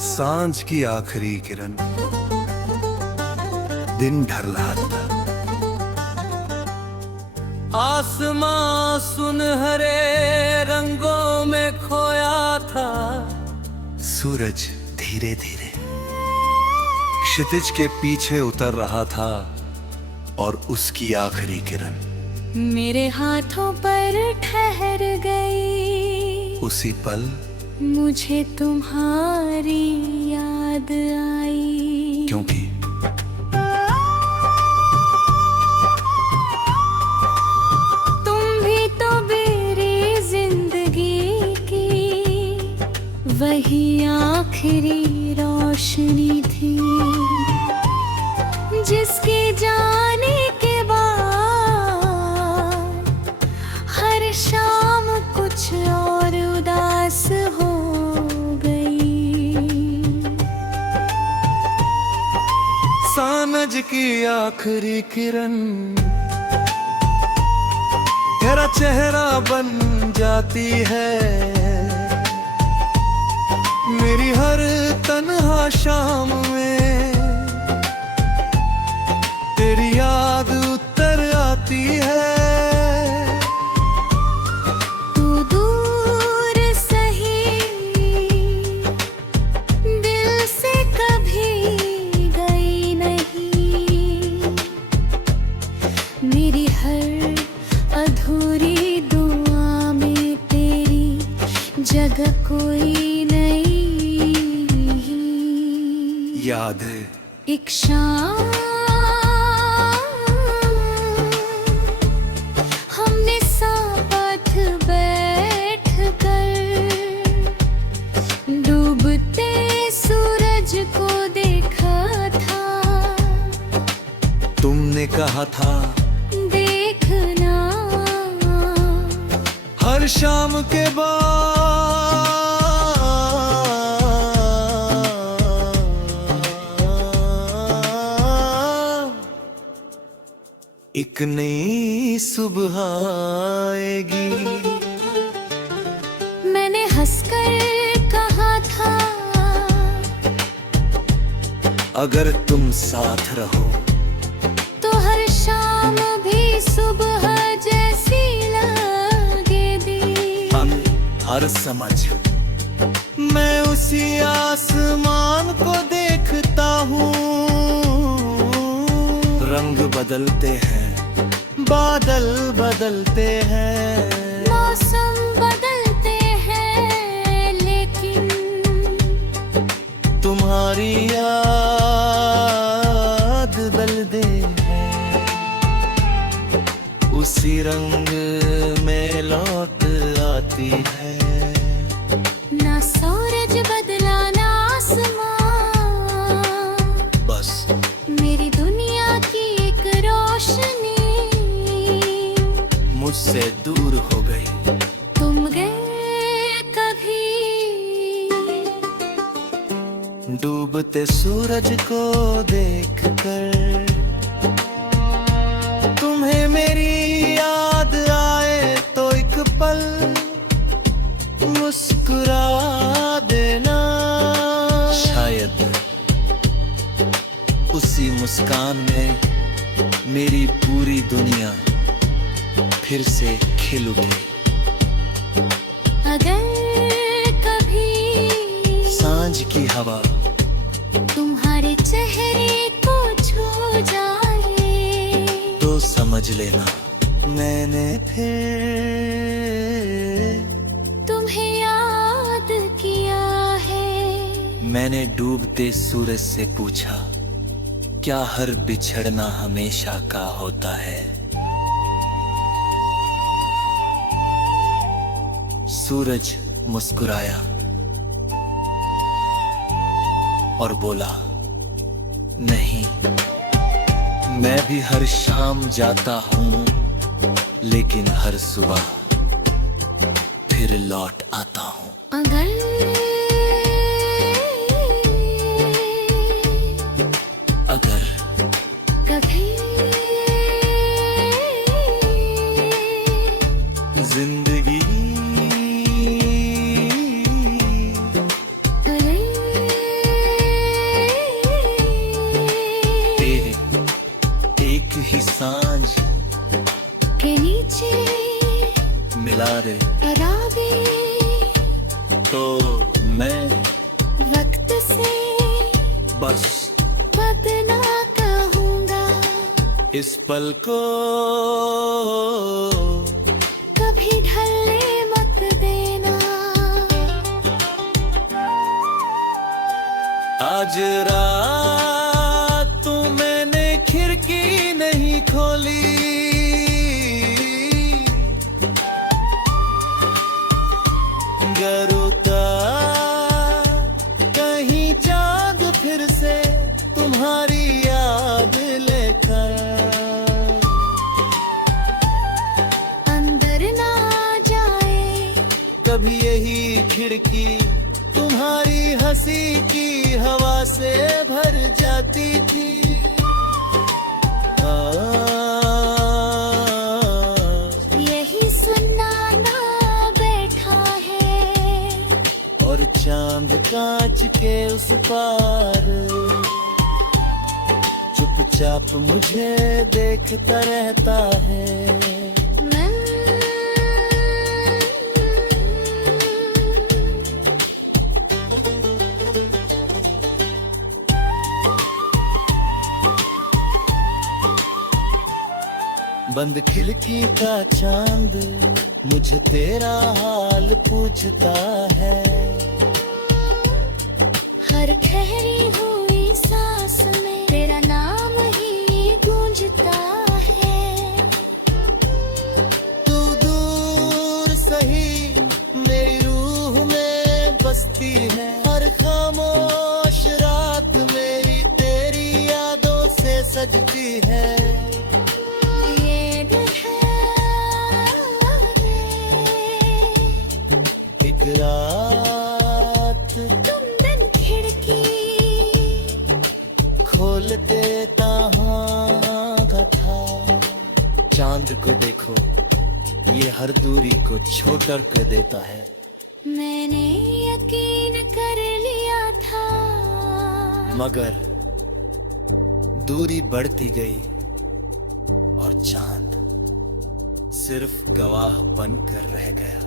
सांझ की आखिरी किरण, दिन ढल रहा था। आसमां सुनहरे रंगों में खोया था। सूरज धीरे धीरे क्षितिज के पीछे उतर रहा था और उसकी आखिरी किरण मेरे हाथों पर ठहर गई। उसी पल मुझे तुम्हारी याद आई, क्योंकि तुम भी तो मेरी जिंदगी की वही आखिरी रोशनी थी, जिसके जाने के बाद हर शाम कुछ और उदास हो गई। सांझ की आखिरी किरण तेरा चेहरा बन जाती है। मेरी हर तन्हा शाम में तेरी याद उतर आती है। तू दूर सही दिल से कभी गई नहीं। मेरी हर अधूरी दुआ में तेरी जगह कोई नहीं। याद है एक शाम हमने साथ बैठ कर डूबते सूरज को देखा था। तुमने कहा था देखना हर शाम के बाद एक नई सुबह आएगी। मैंने हंसकर कहा था, अगर तुम साथ रहो तो हर शाम भी सुबह जैसी लगेगी। हर समझ मैं उसी आसमान को देखता हूँ। रंग बदलते हैं, बादल बदलते हैं, मौसम बदलते हैं, लेकिन तुम्हारी याद बदलते हैं। उसी रंग में लौट आती है। ना सूरज बदला ना आसमां, बस मेरी दुनिया की एक रोशनी मुझसे दूर हो गई। तुम गए कभी डूबते सूरज को देखकर तुम्हें मेरी याद आए तो एक पल मुस्कुरा देना। शायद उसी मुस्कान में मेरी पूरी दुनिया फिर से खिल उठे। अगर कभी सांझ की हवा तुम्हारे चेहरे को छू जाए तो समझ लेना मैंने फिर तुम्हें याद किया है। मैंने डूबते सूरज से पूछा, क्या हर बिछड़ना हमेशा का होता है? सूरज मुस्कुराया और बोला, नहीं, मैं भी हर शाम जाता हूँ, लेकिन हर सुबह फिर लौट आता हूँ। अगर अगर कभी जिंदगी अरे गुजरे खराबी तो मैं वक्त से बस बदला कहूँगा। इस पल को कभी ढलने मत देना। आज रात तो मैंने खिड़की नहीं खोली, गरुता कहीं चांद फिर से तुम्हारी याद लेकर अंदर ना जाए कभी यही खिड़की तुम्हारी हंसी की हवा से भर जाती थी। यही सुनाना बैठा है और चांद कांच के उस पार चुपचाप मुझे देखता रहता है। बंद खिड़की का चांद मुझे तेरा हाल पूछता है। हर ठहरी हुई सांस में तेरा नाम ही गूंजता है। तू दूर सही मेरी रूह में बसती है। हर खामोश रात मेरी तेरी यादों से सजती है। एक रात तुम दिन खिड़की खोल देता था। चांद को देखो ये हर दूरी को छोटा कर देता है। मैंने यकीन कर लिया था मगर दूरी बढ़ती गई और चांद सिर्फ गवाह बनकर रह गया।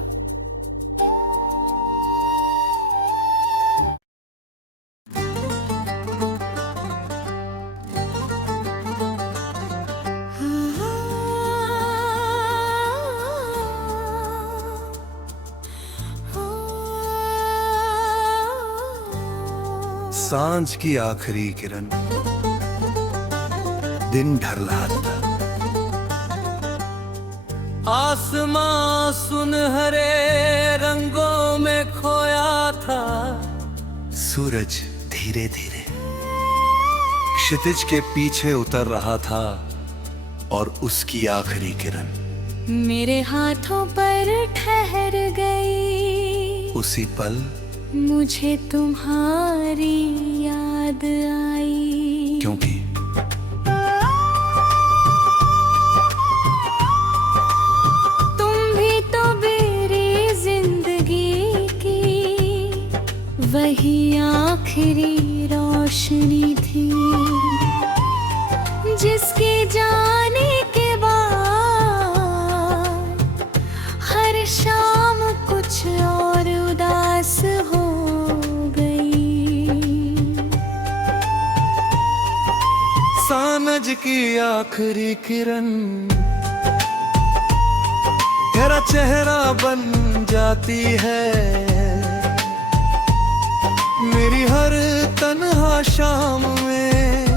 सांझ की आखिरी किरण दिन ढल रहा था। आसमां सुनहरे रंगों में खोया था। सूरज धीरे धीरे क्षितिज के पीछे उतर रहा था और उसकी आखिरी किरण मेरे हाथों पर ठहर गई। उसी पल मुझे तुम्हारी याद आई। क्योंकि तुम भी तो मेरी जिंदगी की वही आखिरी रोशनी थी, जिसके जाने के बाद हर शाम कुछ और उदास हो सानज की आखिरी किरण तेरा चेहरा बन जाती है। मेरी हर तन्हा शाम में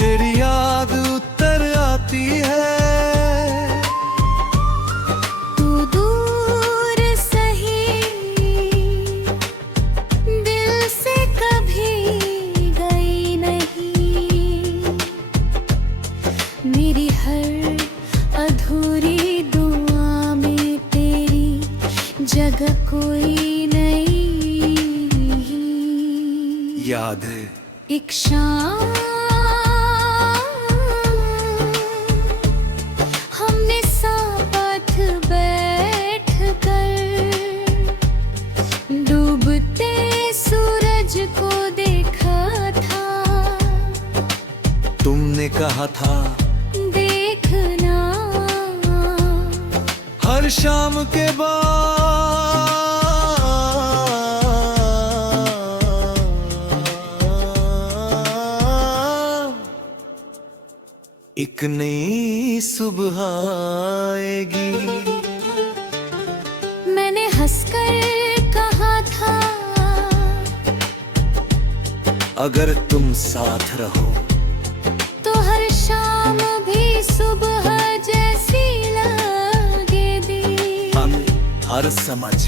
तेरी याद उतर आती है। तू दूर सही दिल से कभी गई नहीं। मेरी हर अधूरी दुआ में तेरी जगह कोई नहीं। याद है एक शाम हमने साथ बैठ कर डूबते सूरज को देखा था। तुमने कहा था देखना शाम के बाद एक नई सुबह आएगी। मैंने हंसकर कहा था अगर तुम साथ रहो तो हर शाम भी सुबह जैसी लगेगी। हर समझ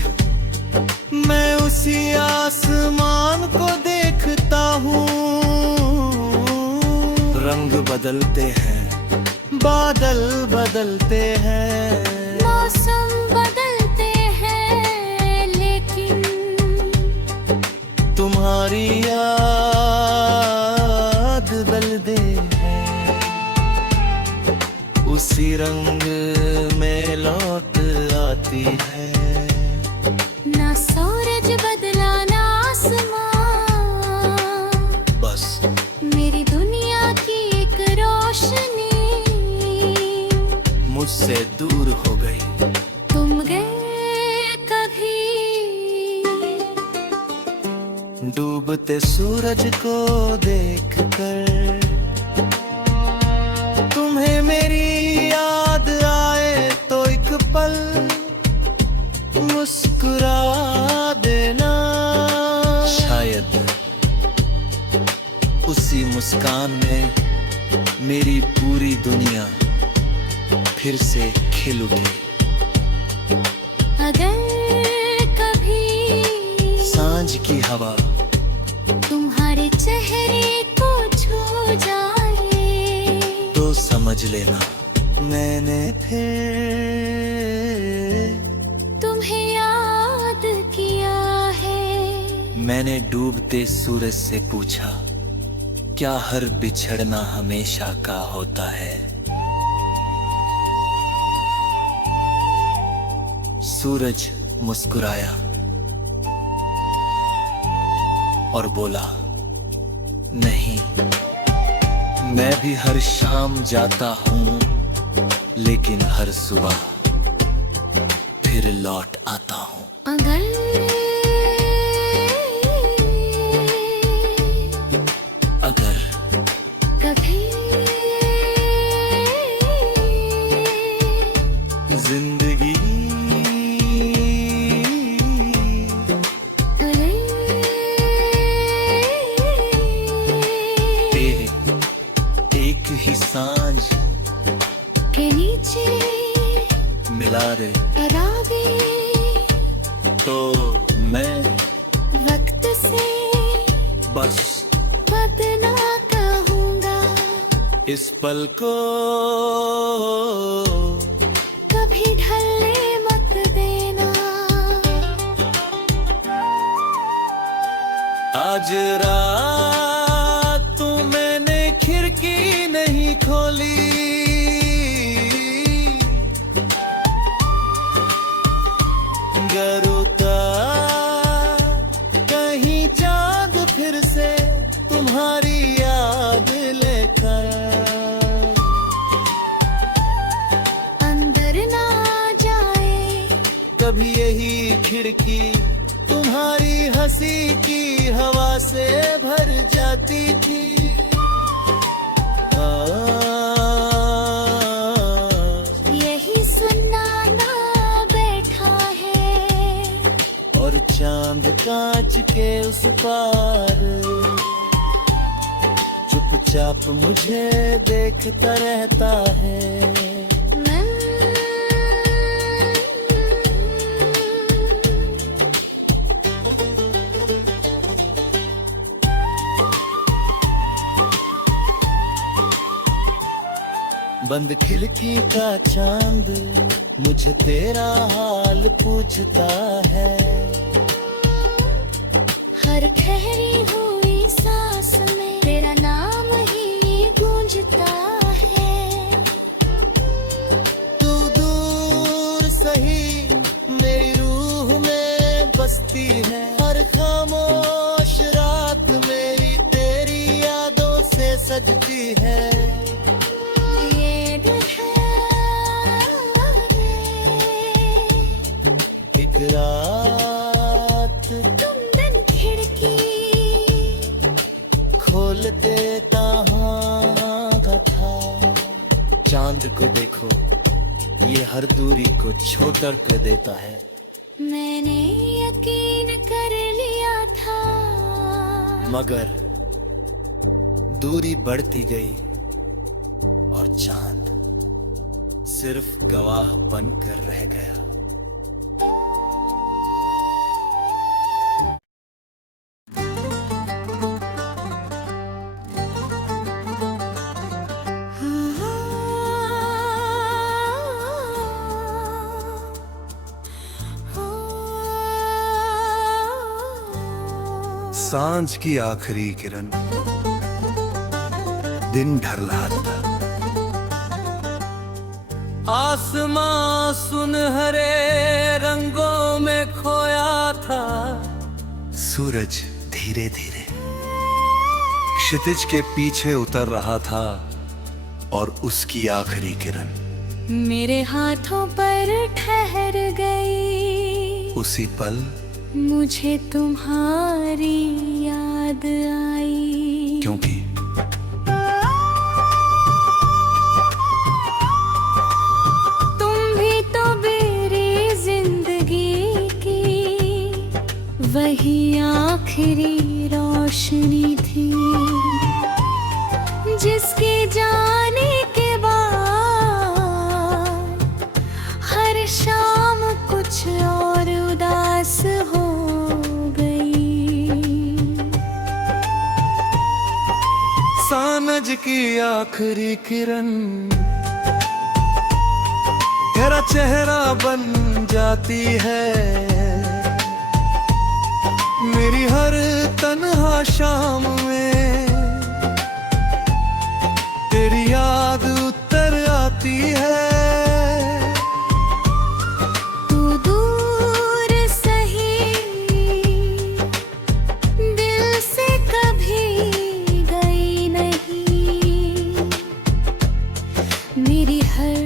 मैं उसी आसमान को देखता हूँ। रंग बदलते हैं, बादल बदलते हैं, मौसम बदलते हैं, लेकिन तुम्हारी याद बदलते हैं। उसी रंग में लौट आती है। ना सूरज बदला ना आसमान, बस मेरी दुनिया की एक रोशनी मुझसे दूर हो गई। तुम गए कभी डूबते सूरज को देखकर तुम्हें मेरी याद आए तो एक पल मुस्कुरा देना। शायद उसी मुस्कान में मेरी पूरी दुनिया फिर से खिल उठे। अगर कभी सांझ की हवा तुम्हारे चेहरे को छू जाए तो समझ लेना मैंने फिर तुम्हें याद किया है। मैंने डूबते सूरज से पूछा, क्या हर बिछड़ना हमेशा का होता है? सूरज मुस्कुराया और बोला, नहीं, मैं भी हर शाम जाता हूँ, लेकिन हर सुबह फिर लौट आता हूँ। अगर अगर कभी जिंदगी तेरे एक ही सांझ के नीचे मिला दे राबे तो मैं वक्त से बस बदना कहूँगा। इस पल को कभी ढलने मत देना। आज रात तो मैंने खिड़की नहीं खोली, गरुता कहीं चांद फिर से तुम्हारी याद लेकर अंदर ना जाए कभी यही खिड़की तुम्हारी हंसी की हवा से भर जाती थी। यही सुनाना बैठा है और चांद कांच के उस पार चुपचाप मुझे देखता रहता है। बंद खिड़की का चांद मुझे तेरा हाल पूछता है। हर ठहरी हुई सांस में तेरा नाम ही गूंजता है। तू दूर सही मेरी रूह में बसती है। हर खामोश रात मेरी तेरी यादों से सजती है। ये देता हाँ था। चांद को देखो ये हर दूरी को छोटा कर देता है। मैंने यकीन कर लिया था, मगर दूरी बढ़ती गई और चांद सिर्फ गवाह बनकर रह गया। सांझ की आखिरी किरण, दिन ढल रहा था। आसमां सुनहरे रंगों में खोया था। सूरज धीरे धीरे क्षितिज के पीछे उतर रहा था और उसकी आखिरी किरण मेरे हाथों पर ठहर गई। उसी पल मुझे तुम्हारी याद आई, क्योंकि तुम भी तो मेरी जिंदगी की वही आखिरी रोशनी थी, जिसके जाने के बाद हर शाम कुछ और उदास हो गई। सानज की आखिरी किरण तेरा चेहरा बन जाती है। मेरी हर तन्हा शाम में तेरी याद उतर आती है। तू दूर सही दिल से कभी गई नहीं। मेरी हर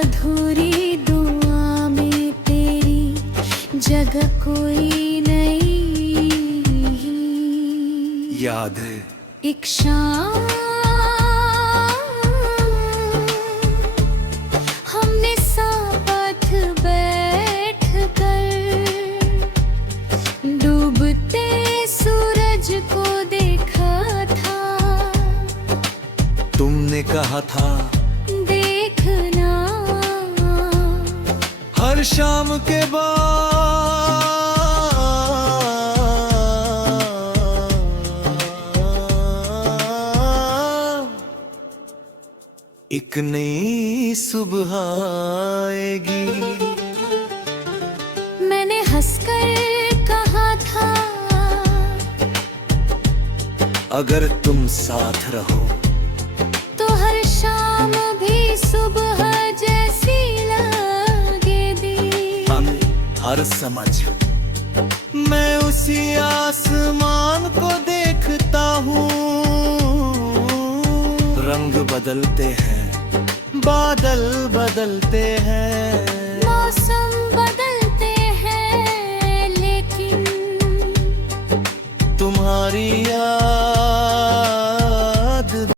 अधूरी दुआ में तेरी जगह कोई नहीं। याद है एक शाम हमने साथ बैठ कर डूबते सूरज को देखा था। तुमने कहा था देखना हर शाम के बाद एक नई सुबह आएगी। मैंने हंसकर कहा था, अगर तुम साथ रहो तो हर शाम भी सुबह जैसी लगेगी। हर समझ मैं उसी आसमान को देखता हूँ। रंग बदलते हैं, बादल बदलते हैं, मौसम बदलते हैं, लेकिन तुम्हारी याद